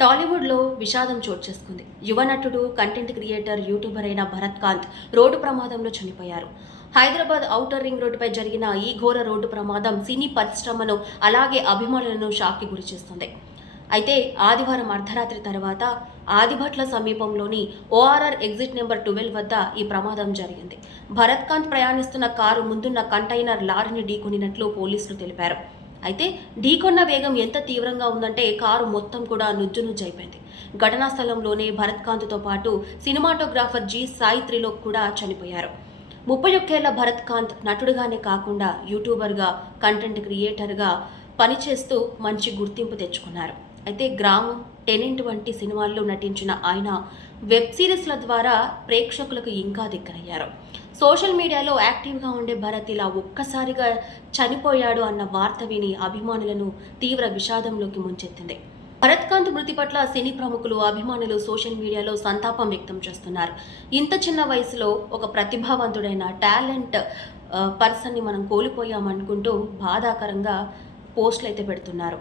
టాలీవుడ్లో విషాదం చోటు చేసుకుంది. యువ నటుడు, కంటెంట్ క్రియేటర్, యూట్యూబర్ అయిన భరత్ కాంత్ రోడ్డు ప్రమాదంలో చనిపోయారు. హైదరాబాద్ ఔటర్ రింగ్ రోడ్డుపై జరిగిన ఈ ఘోర రోడ్డు ప్రమాదం సినీ పరిశ్రమను అలాగే అభిమానులను షాక్కి గురిచేస్తుంది. అయితే ఆదివారం అర్ధరాత్రి తర్వాత ఆదిభట్ల సమీపంలోని ఓఆర్ఆర్ ఎగ్జిట్ నెంబర్ 12 వద్ద ఈ ప్రమాదం జరిగింది. భరత్ కాంత్ ప్రయాణిస్తున్న కారు ముందున్న కంటైనర్ లారీని ఢీకొనినట్లు పోలీసులు తెలిపారు. అయితే ఢీకొన్న వేగం ఎంత తీవ్రంగా ఉందంటే కారు మొత్తం కూడా నుజ్జునుజ్జైపోయింది. ఘటనా స్థలంలోనే భరత్ కాంత్తో పాటు సినిమాటోగ్రాఫర్ జి సాయి త్రిలోక్ కూడా చనిపోయారు. 31 ఏళ్ల భరత్ కాంత్ నటుడుగానే కాకుండా యూట్యూబర్గా, కంటెంట్ క్రియేటర్గా పనిచేస్తూ మంచి గుర్తింపు తెచ్చుకున్నారు. అయితే గ్రామం, టెనెంట్ వంటి సినిమాల్లో నటించిన ఆయన వెబ్ సిరీస్ల ద్వారా ప్రేక్షకులకు ఇంకా దగ్గరయ్యారు. సోషల్ మీడియాలో యాక్టివ్గా ఉండే భరత్ ఇలా ఒక్కసారిగా చనిపోయాడు అన్న వార్త విని అభిమానులను తీవ్ర విషాదంలోకి ముంచెత్తింది. భరత్ కాంత్ మృతి పట్ల సినీ ప్రముఖులు, అభిమానులు సోషల్ మీడియాలో సంతాపం వ్యక్తం చేస్తున్నారు. ఇంత చిన్న వయసులో ఒక ప్రతిభావంతుడైన టాలెంట్ పర్సన్ని మనం కోల్పోయామనుకుంటూ బాధాకరంగా పోస్టులు అయితే పెడుతున్నారు.